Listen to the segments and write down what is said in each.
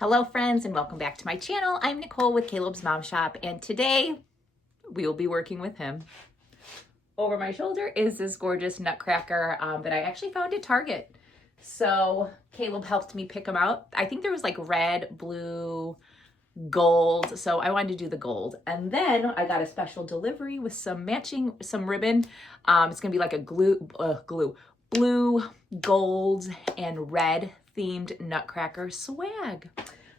Hello friends and welcome back to my channel. I'm Nicole with Caleb's Mom Shop and today we will be working with him. Over my shoulder is this gorgeous Nutcracker that I actually found at Target. So Caleb helped me pick them out. I think there was like red, blue, gold. So I wanted to do the gold. And then I got a special delivery with some ribbon. It's gonna be like a blue, gold, and red themed Nutcracker swag.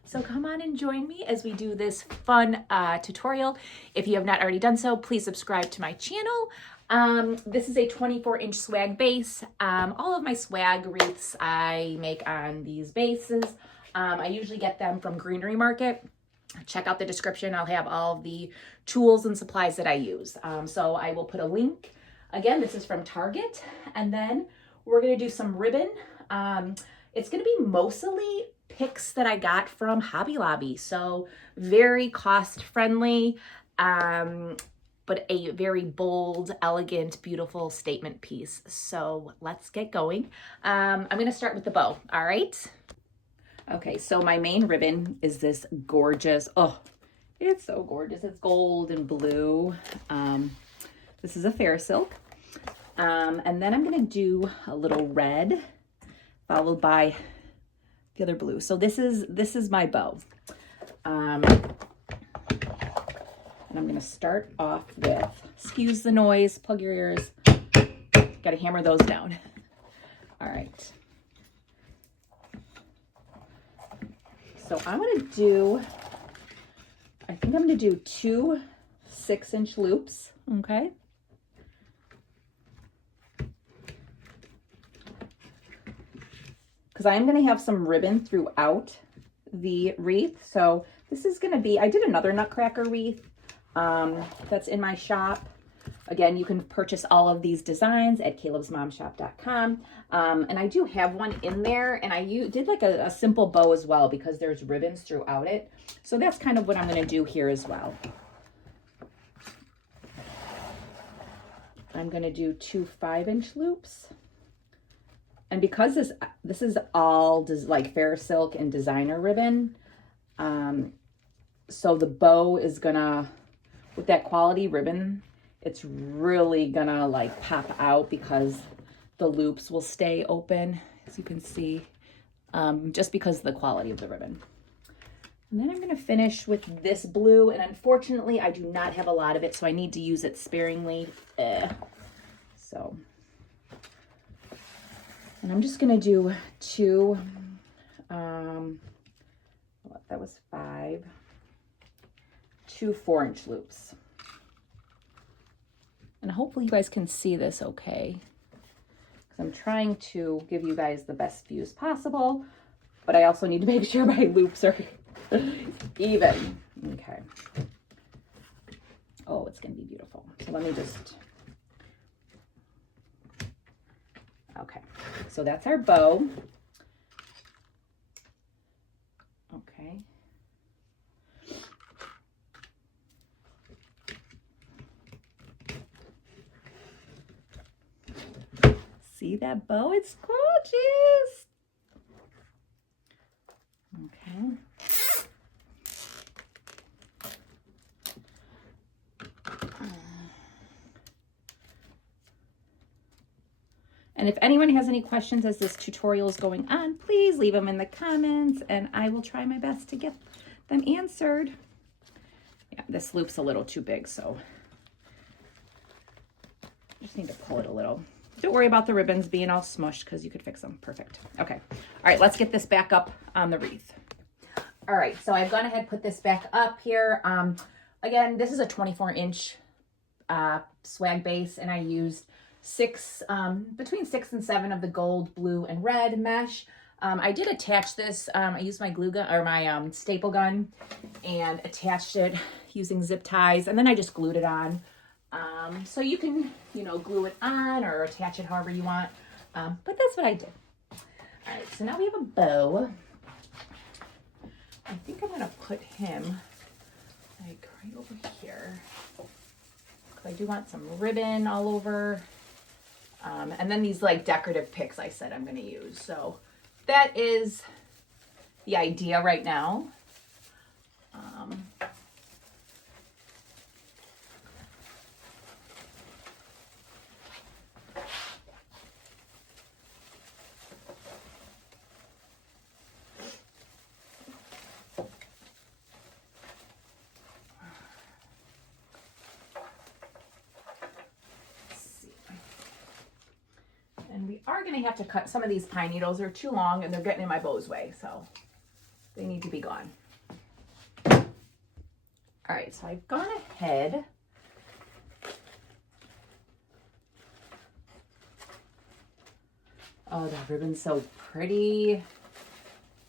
So come on and join me as we do this fun tutorial. If you have not already done so, please subscribe to my channel. This is a 24-inch swag base. All of my swag wreaths I make on these bases. I usually get them from Greenery Market. Check out the description. I'll have all of the tools and supplies that I use. So I will put a link. Again, this is from Target. And then we're going to do some ribbon. It's going to be mostly picks that I got from Hobby Lobby. So very cost friendly, but a very bold, elegant, beautiful statement piece. So let's get going. I'm going to start with the bow. All right. Okay. So my main ribbon is this gorgeous, oh, it's so gorgeous. It's gold and blue. This is a Farrisilk. And then I'm going to do a little red, followed by the other blue. So this is my bow. And I'm going to start off with, excuse the noise, plug your ears. Got to hammer those down. All right. So I'm going to do, I think I'm going to do 2 6-inch loops. Okay. Because I'm going to have some ribbon throughout the wreath. So this is going to be, I did another Nutcracker wreath that's in my shop. Again, you can purchase all of these designs at calebsmomshop.com. And I do have one in there, and I did like a simple bow as well because there's ribbons throughout it. So that's kind of what I'm going to do here as well. I'm going to do 2 5-inch loops. And because this is all like Farrisilk and designer ribbon, so the bow is gonna, with that quality ribbon, it's really gonna like pop out because the loops will stay open, as you can see, just because of the quality of the ribbon. And then I'm gonna finish with this blue, and unfortunately I do not have a lot of it, so I need to use it sparingly. So. And I'm just going to do 2, that was 5, 2 4-inch loops. And hopefully you guys can see this okay. Because I'm trying to give you guys the best views possible, but I also need to make sure my loops are even. Okay. Oh, it's going to be beautiful. So let me just... Okay, so that's our bow. Okay. See that bow? It's gorgeous. Okay. And if anyone has any questions as this tutorial is going on, please leave them in the comments and I will try my best to get them answered. Yeah, this loop's a little too big, so just need to pull it a little. Don't worry about the ribbons being all smushed because you could fix them. Perfect. Okay. All right, let's get this back up on the wreath. All right, so I've gone ahead and put this back up here. Again, this is a 24-inch swag base, and I used between 6 and 7 of the gold, blue, and red mesh. I did attach this. I used my glue gun or my staple gun and attached it using zip ties, and then I just glued it on. So you can, glue it on or attach it however you want. But that's what I did. All right, so now we have a bow. I think I'm gonna put him like right over here. I do want some ribbon all over. And then these like decorative picks I said I'm going to use. So that is the idea right now. And we are going to have to cut some of these pine needles. They're too long and they're getting in my bow's way, so they need to be gone. All right, so I've gone ahead. Oh, that ribbon's so pretty.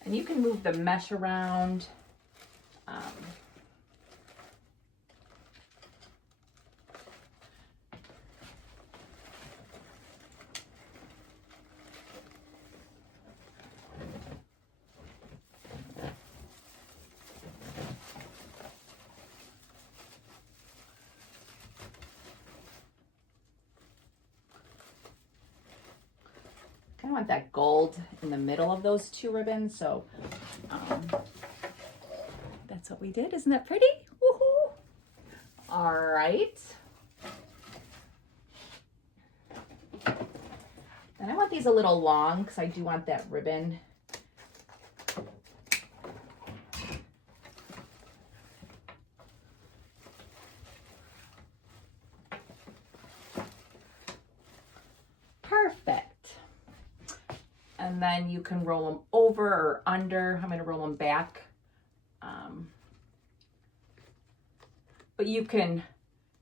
And you can move the mesh around. I want that gold in the middle of those two ribbons, so that's what we did. Isn't that pretty? Woohoo! All right. And I want these a little long because I do want that ribbon. Perfect. And then you can roll them over or under. I'm going to roll them back. But you can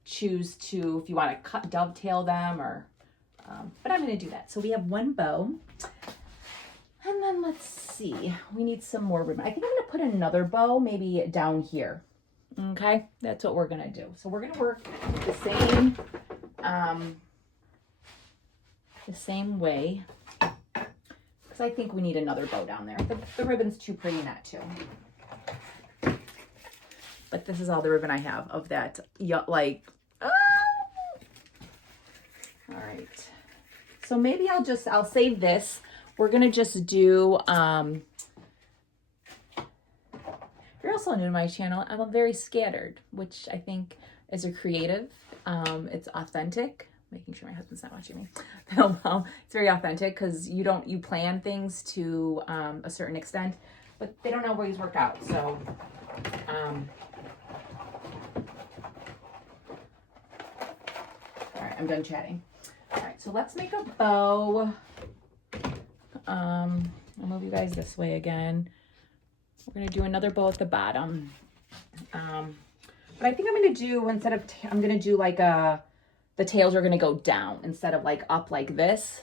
choose to, if you want to dovetail them or, but I'm going to do that. So we have one bow. And then let's see, we need some more ribbon. I think I'm going to put another bow maybe down here. Okay, that's what we're going to do. So we're going to work the same way. I think we need another bow down there. The ribbon's too pretty not to. But this is all the ribbon I have of that, like, all right. So maybe I'll save this. We're gonna just do, if you're also new to my channel, I'm very scattered, which I think is a creative. It's authentic. Making sure my husband's not watching me. Well, it's very authentic because you plan things to a certain extent, but they don't always work out. So, all right, I'm done chatting. All right, so let's make a bow. I'll move you guys this way again. We're gonna do another bow at the bottom. But I think I'm gonna do, instead of, I'm gonna do like the tails are gonna go down instead of like up like this.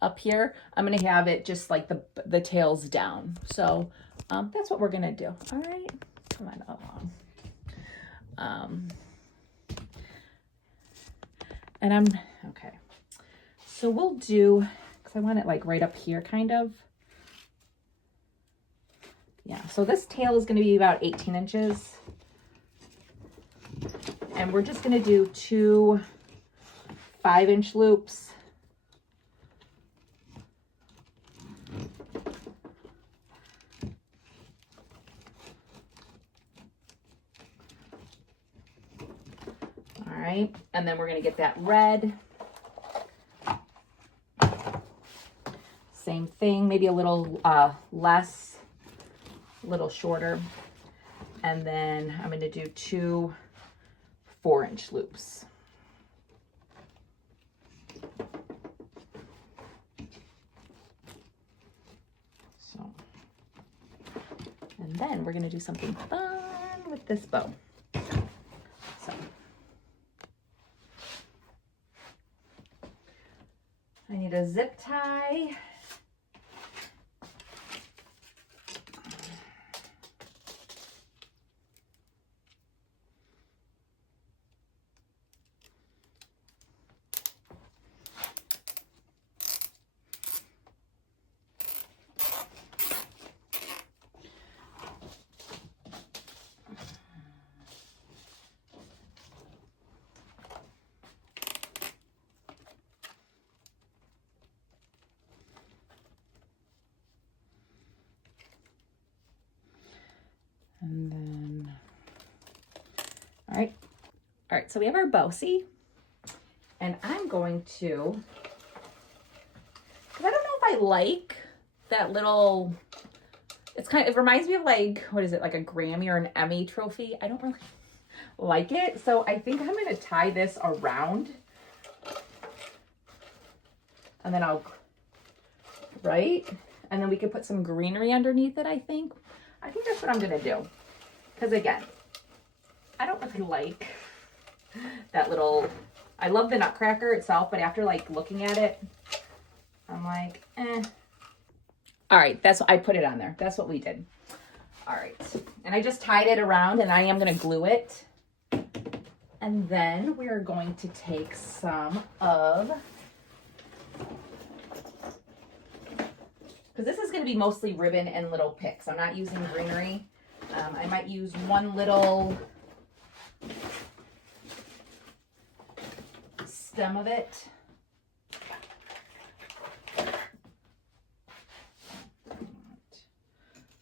Up here, I'm gonna have it just like the tails down. So that's what we're gonna do. All right, come on along. And I'm, okay. So we'll do, because I want it like right up here kind of. Yeah, so this tail is gonna be about 18 inches. And we're just gonna do 2 5-inch loops. All right, and then we're gonna get that red. Same thing, maybe a little less, a little shorter. And then I'm gonna do 2 4-inch loops. So, and then we're gonna do something fun with this bow. So, I need a zip tie. And then, all right, so we have our Bosie. And I'm going to, because I don't know if I like that little, it reminds me of like, what is it, like a Grammy or an Emmy trophy. I don't really like it. So I think I'm going to tie this around. And then right? And then we could put some greenery underneath it, I think. I think that's what I'm going to do. Because again, I don't really like that little, I love the Nutcracker itself, but after like looking at it, I'm like, eh. All right, that's what I put it on there. That's what we did. All right, and I just tied it around and I am gonna glue it. And then we're going to take some of, because this is gonna be mostly ribbon and little picks. I'm not using greenery. I might use one little stem of it.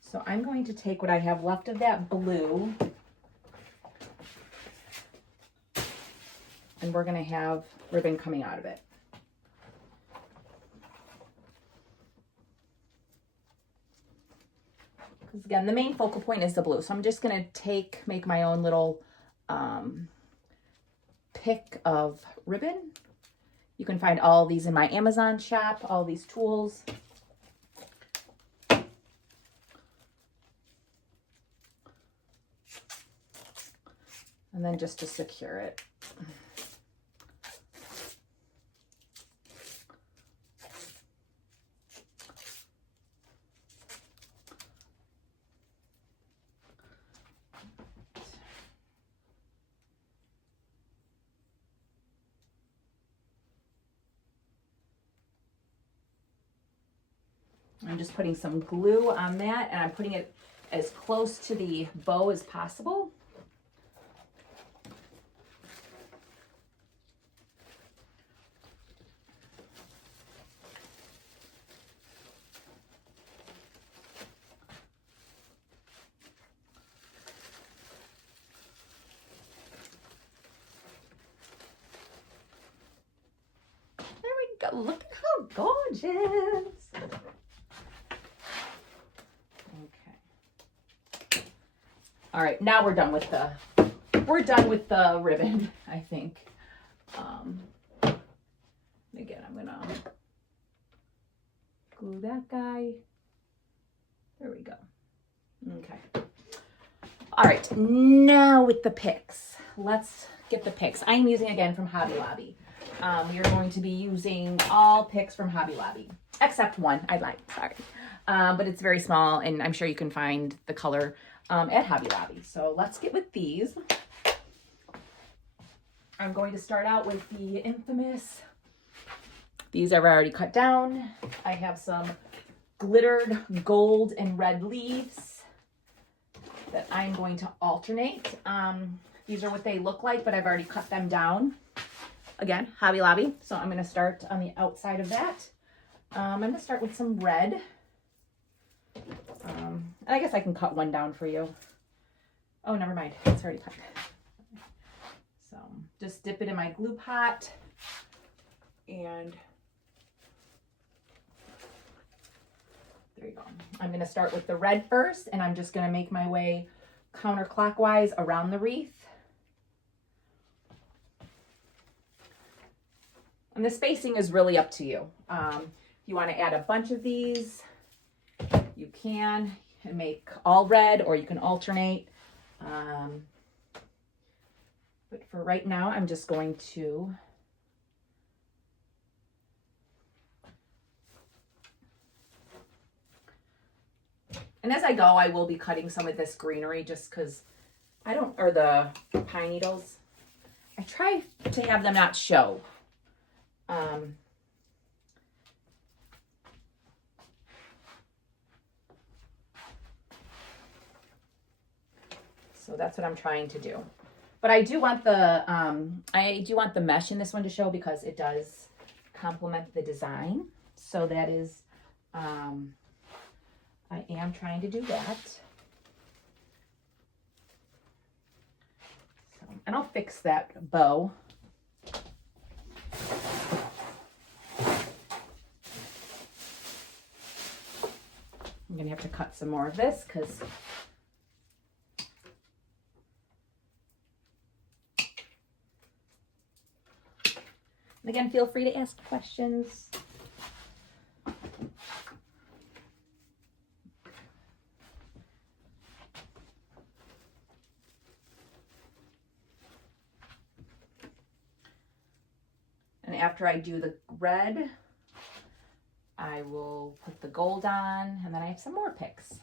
So I'm going to take what I have left of that blue, and we're going to have ribbon coming out of it. Because again, the main focal point is the blue. So I'm just going to make my own little pick of ribbon. You can find all these in my Amazon shop, all these tools. And then just to secure it. I'm just putting some glue on that, and I'm putting it as close to the bow as possible. There we go. Look at how gorgeous. All right, now we're done with the ribbon, I think. Again, I'm gonna glue that guy. There we go. Okay. All right, now with the picks. Let's get the picks. I'm using, again, from Hobby Lobby. We are going to be using all picks from Hobby Lobby, except one I lied, sorry. But it's very small, and I'm sure you can find the color at Hobby Lobby. So let's get with these. I'm going to start out with the infamous, these are already cut down. I have some glittered gold and red leaves that I'm going to alternate. These are what they look like, but I've already cut them down. Again, Hobby Lobby. So I'm going to start on the outside of that. I'm going to start with some red. I guess I can cut one down for you. Oh, never mind. It's already cut. So just dip it in my glue pot, and there you go. I'm going to start with the red first, and I'm just going to make my way counterclockwise around the wreath. And the spacing is really up to you. If you want to add a bunch of these, you can, and make all red, or you can alternate. But for right now, I'm just going to and as I go, I will be cutting some of this greenery just because or the pine needles. I try to have them not show. So that's what I'm trying to do. But I do want the mesh in this one to show because it does complement the design. So that is, I am trying to do that. And I'll fix that bow. I'm gonna have to cut some more of this because again, feel free to ask questions. And after I do the red, I will put the gold on, and then I have some more picks.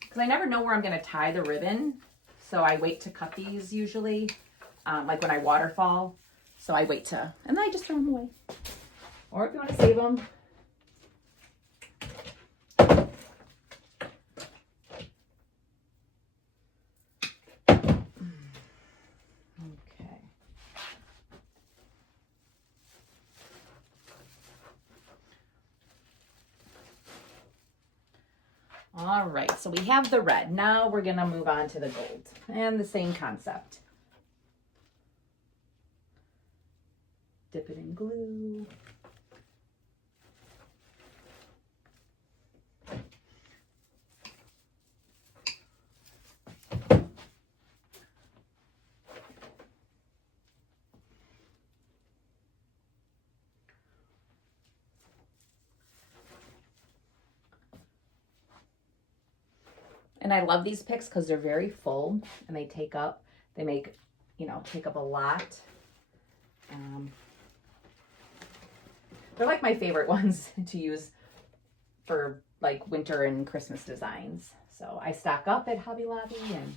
Because I never know where I'm going to tie the ribbon, so I wait to cut these usually, like when I waterfall. So I wait to, and then I just throw them away. Or if you want to save them, all right, so we have the red. Now we're gonna move on to the gold and the same concept. Dip it in glue. And I love these picks because they're very full and they take up, they make, you know, take up a lot. They're like my favorite ones to use for like winter and Christmas designs. So I stock up at Hobby Lobby and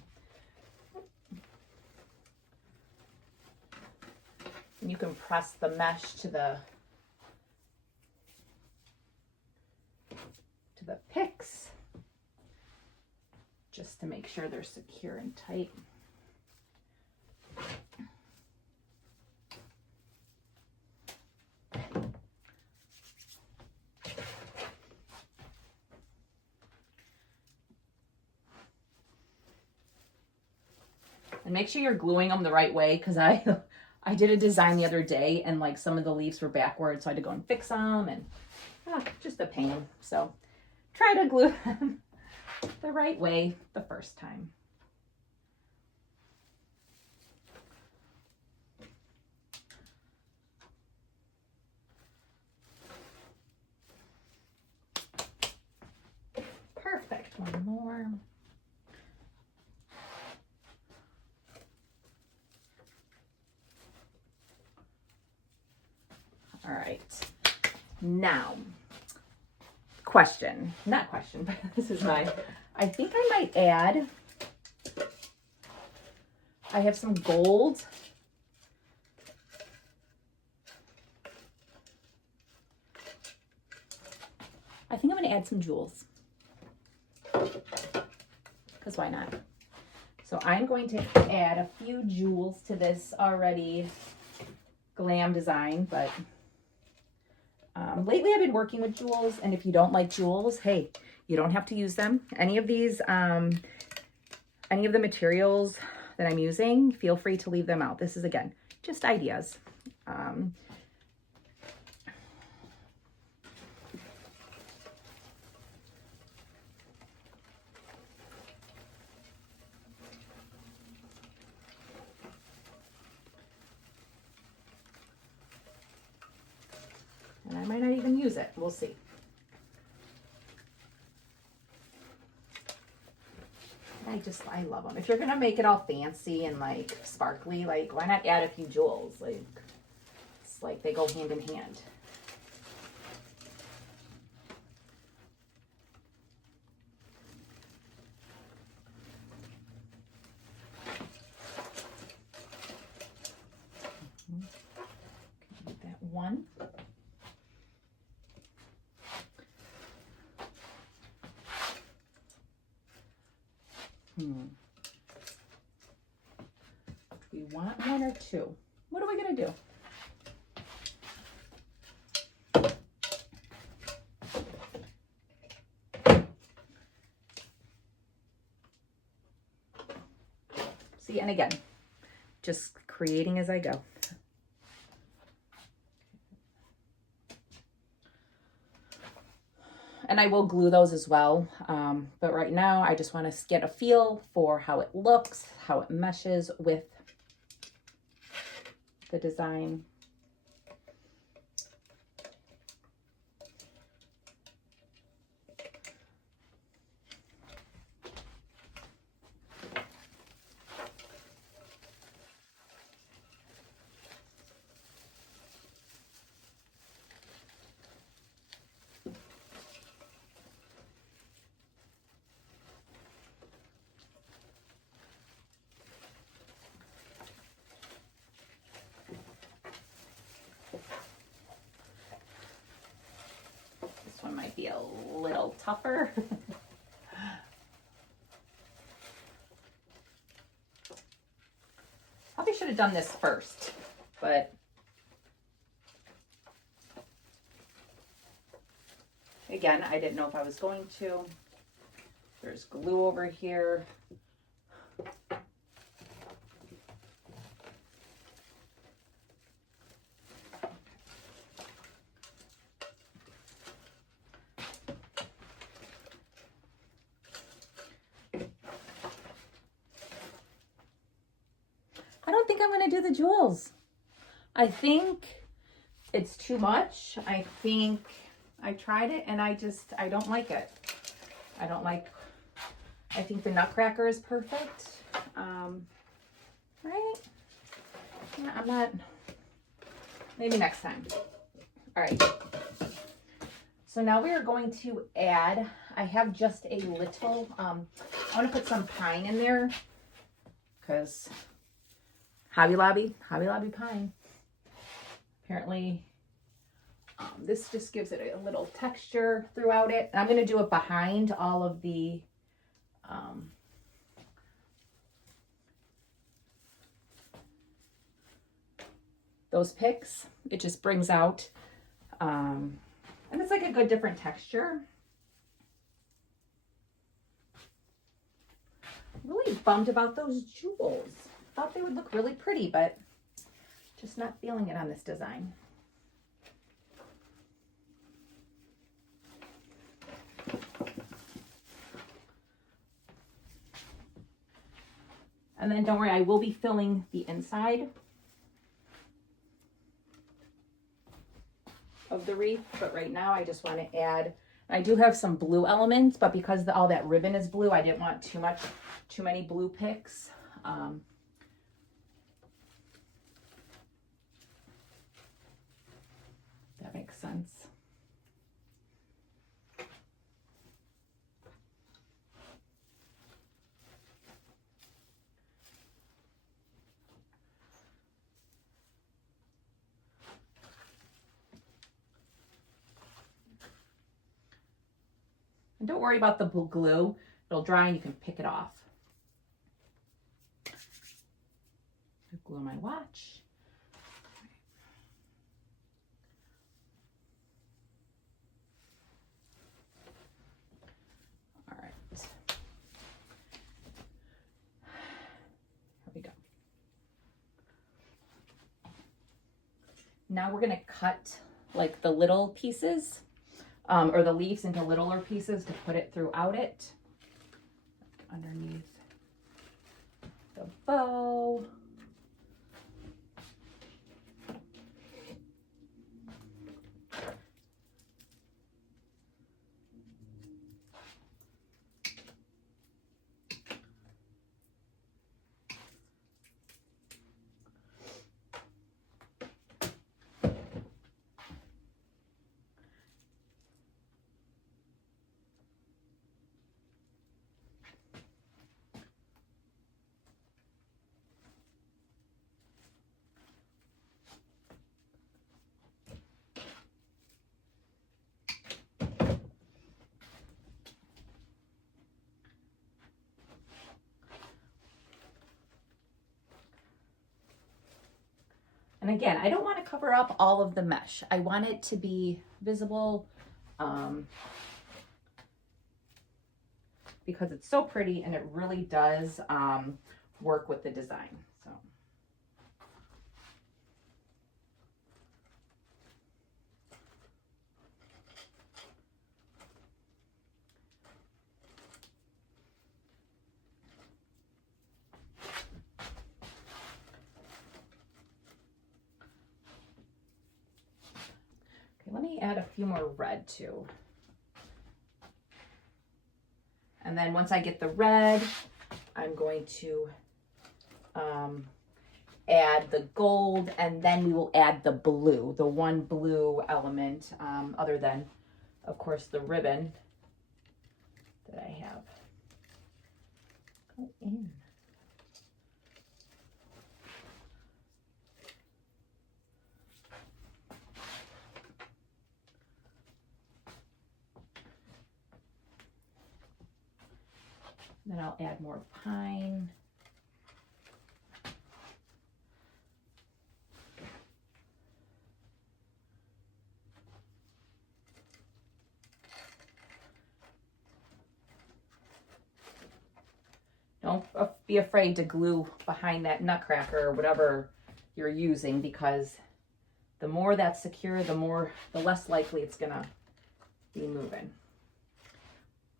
you can press the mesh to the picks just to make sure they're secure and tight. And make sure you're gluing them the right way, because I did a design the other day and like some of the leaves were backwards, so I had to go and fix them, and just a pain. So try to glue them the right way the first time. Perfect. One more. All right. Now, question, not question, but this is I think I might add, I have some gold. I think I'm going to add some jewels, because why not? So I'm going to add a few jewels to this already glam design, but lately I've been working with jewels, and if you don't like jewels, hey, you don't have to use them. Any of these, any of the materials that I'm using, feel free to leave them out. This is, again, just ideas. And I might not even use it. We'll see. I love them. If you're gonna make it all fancy and like sparkly, like why not add a few jewels? Like it's like they go hand in hand. That one. We want one or two. What are we gonna do? See, and again, just creating as I go. And I will glue those as well. But right now I just want to get a feel for how it looks, how it meshes with the design. One might be a little tougher. Probably should have done this first, but again, I didn't know if I was going to. There's glue over here. I don't think I'm going to do the jewels. I think it's too much. I think I tried it and I don't like it. I think the Nutcracker is perfect. Right? Yeah, I'm not, maybe next time. All right. So now we are going to add, I have just a little, I want to put some pine in there because Hobby Lobby pine. Apparently, this just gives it a little texture throughout it. And I'm going to do it behind all of the those picks. It just brings out, and it's like a good different texture. Really bummed about those jewels. Thought they would look really pretty, but just not feeling it on this design. And then don't worry, I will be filling the inside of the wreath, but right now I just want to add, I do have some blue elements, but because all that ribbon is blue, I didn't want too many blue picks. That makes sense. And don't worry about the glue. It'll dry and you can pick it off. Glue my watch. All right. Here we go. Now we're going to cut like the little pieces. Or the leaves into littler pieces to put it throughout it. Underneath the bow. And again, I don't want to cover up all of the mesh. I want it to be visible because it's so pretty and it really does work with the design. So. Okay, let me add a few more red too. And then once I get the red, I'm going to add the gold, and then we will add the blue, the one blue element, other than, of course, the ribbon that I have. Go in. Then I'll add more pine. Don't be afraid to glue behind that Nutcracker or whatever you're using, because the more that's secure, the less likely it's gonna be moving.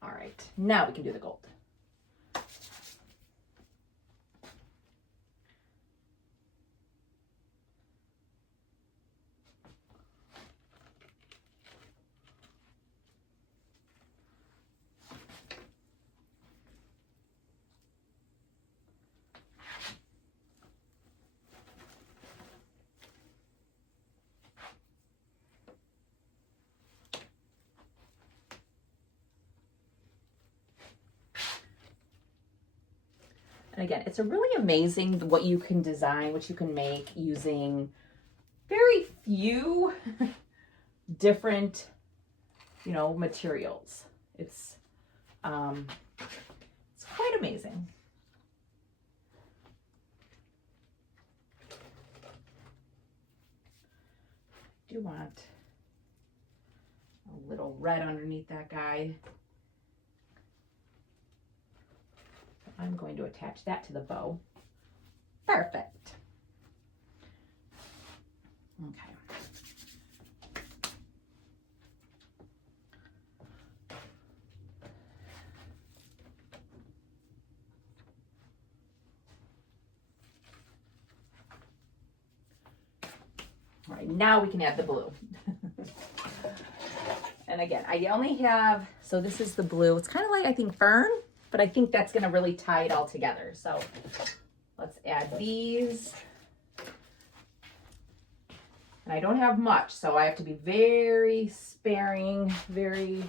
All right, now we can do the gold. And again, it's a really amazing what you can design, what you can make using very few different, materials. It's quite amazing. I do want a little red underneath that guy. I'm going to attach that to the bow. Perfect. Okay. All right, now we can add the blue. And again, I only have, so this is the blue. It's kind of like, I think, fern, but I think that's going to really tie it all together. So let's add these. And I don't have much, so I have to be very sparing, very...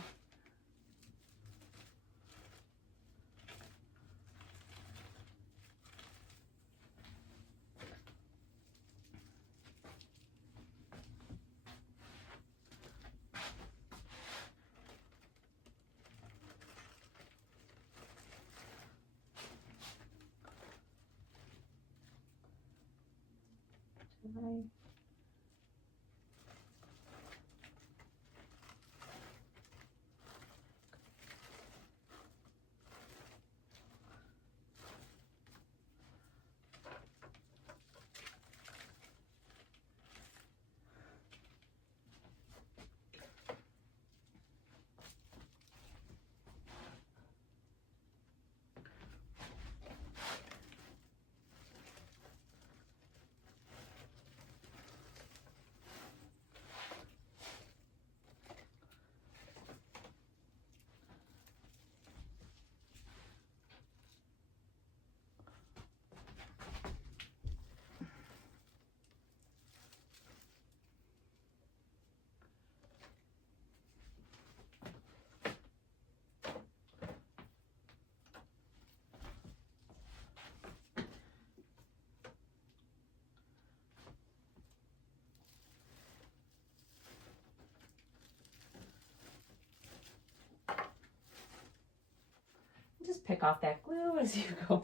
Just pick off that glue as you go.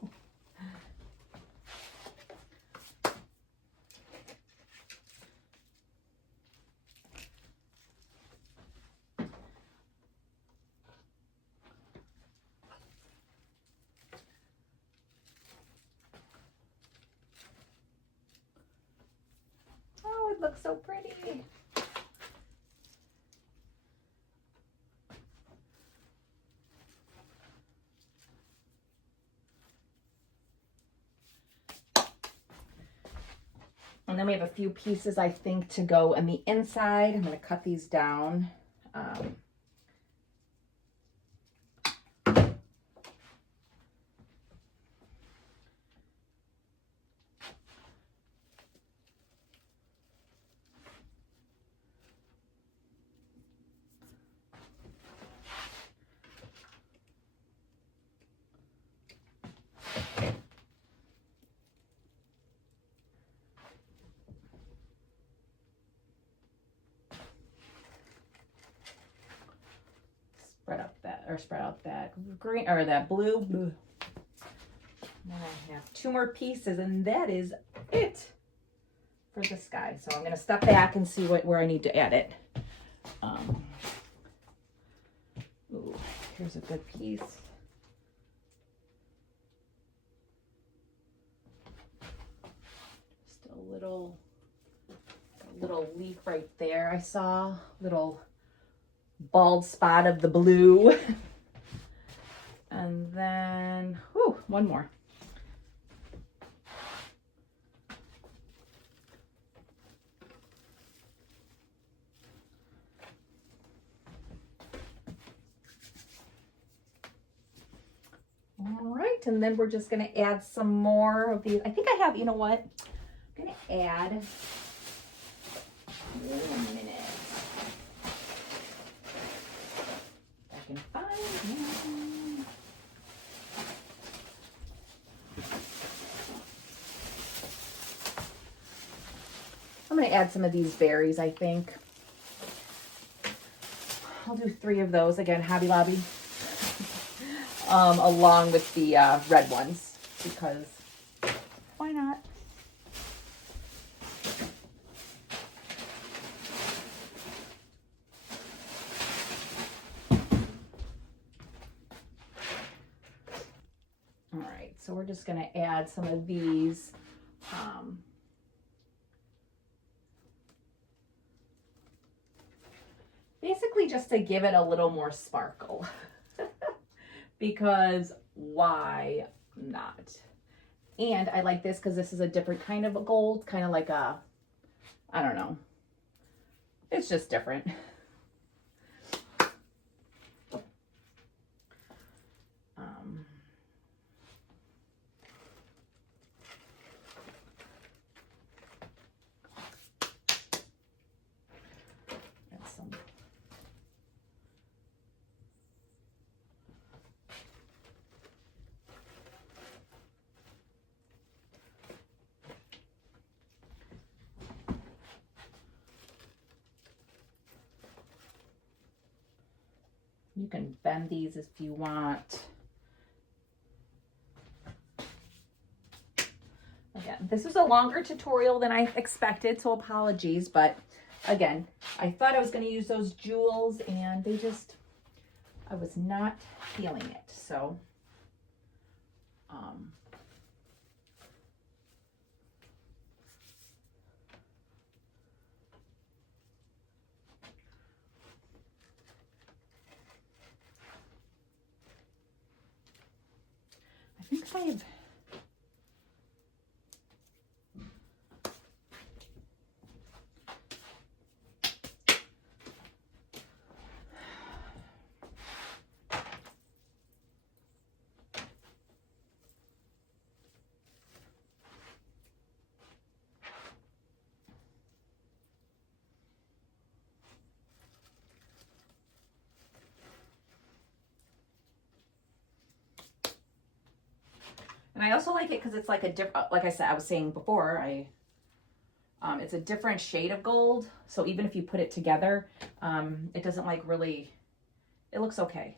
looks so pretty. And then we have a few pieces, I think, to go on the inside. I'm going to cut these down. Spread out that green or that blue. And then I have two more pieces, and that is it for the sky. So I'm going to step back and see where I need to add it. Ooh, here's a good piece. Just a little leaf right there. I saw little bald spot of the blue. And then, whew, one more. All right, and then we're just going to add some more of these. I think I have, you know what? I'm going to add, wait a minute. I can find them. I'm going to add some of these berries, I think. I'll do 3 of those. Again, Hobby Lobby. Along with the red ones, because why not? All right, so we're just going to add some of these. Basically just to give it a little more sparkle. Because why not? And I like this because this is a different kind of a gold, kind of like a, I don't know. It's just different. You can bend these if you want. Again, this is a longer tutorial than I expected, so apologies. But again, I thought I was going to use those jewels, and they just, I was not feeling it. So, I think I've, and I also like it because it's like a different, like I said, I was saying before, it's a different shade of gold. So even if you put it together, it doesn't like really, it looks okay.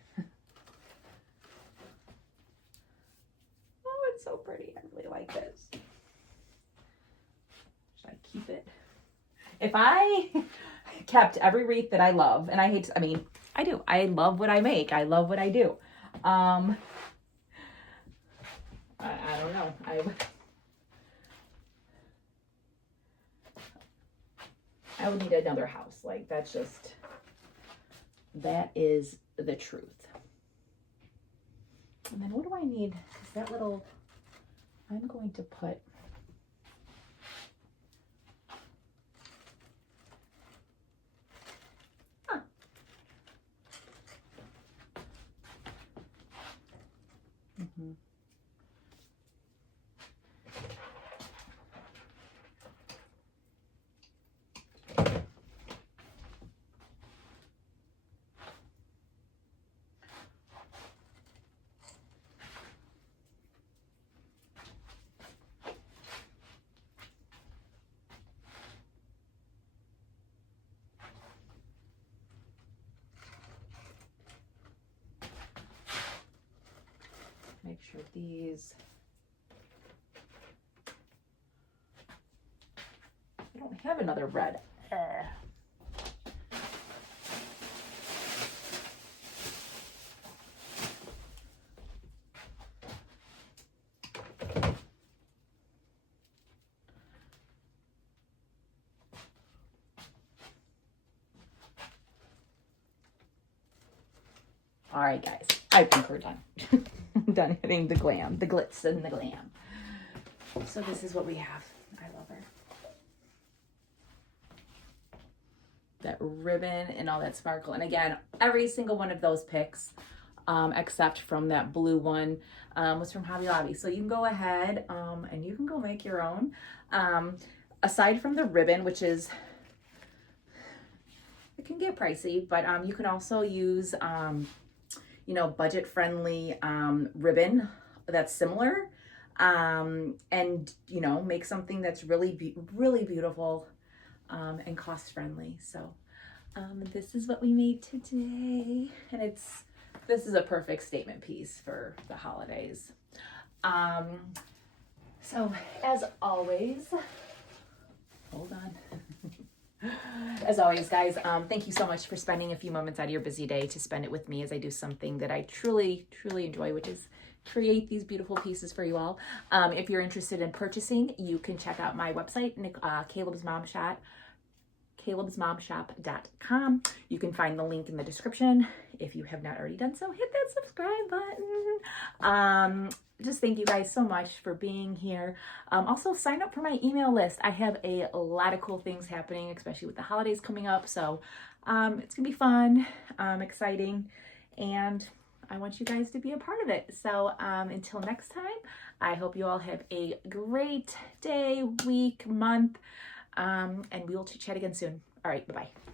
Oh, it's so pretty. I really like this. Should I keep it? If I kept every wreath that I love, and I hate to, I mean, I do. I love what I make. I love what I do. I don't know. I would need another house. Like, that's just, that is the truth. And then what do I need? Is that little, I'm going to put, make sure these, I don't have another red. All right, guys, I think we're done. I'm done hitting the glam, the glitz and the glam. So this is what we have. I love her. That ribbon and all that sparkle. And again, every single one of those picks, except from that blue one, was from Hobby Lobby. So you can go ahead and you can go make your own. Aside from the ribbon, which is, it can get pricey, but you can also use, you know, budget-friendly ribbon that's similar, and, you know, make something that's really, really beautiful and cost-friendly. So this is what we made today, and this is a perfect statement piece for the holidays. So as always, hold on. As always, guys, thank you so much for spending a few moments out of your busy day to spend it with me as I do something that I truly, truly enjoy, which is create these beautiful pieces for you all. If you're interested in purchasing, you can check out my website, Caleb's Mom Shop, calebsmomshop.com. You can find the link in the description. If you have not already done so, hit that subscribe button. Just thank you guys so much for being here. Also, sign up for my email list. I have a lot of cool things happening, especially with the holidays coming up. So it's gonna be fun, exciting, and I want you guys to be a part of it. So until next time, I hope you all have a great day, week, month, and we will chat again soon. All right, bye-bye.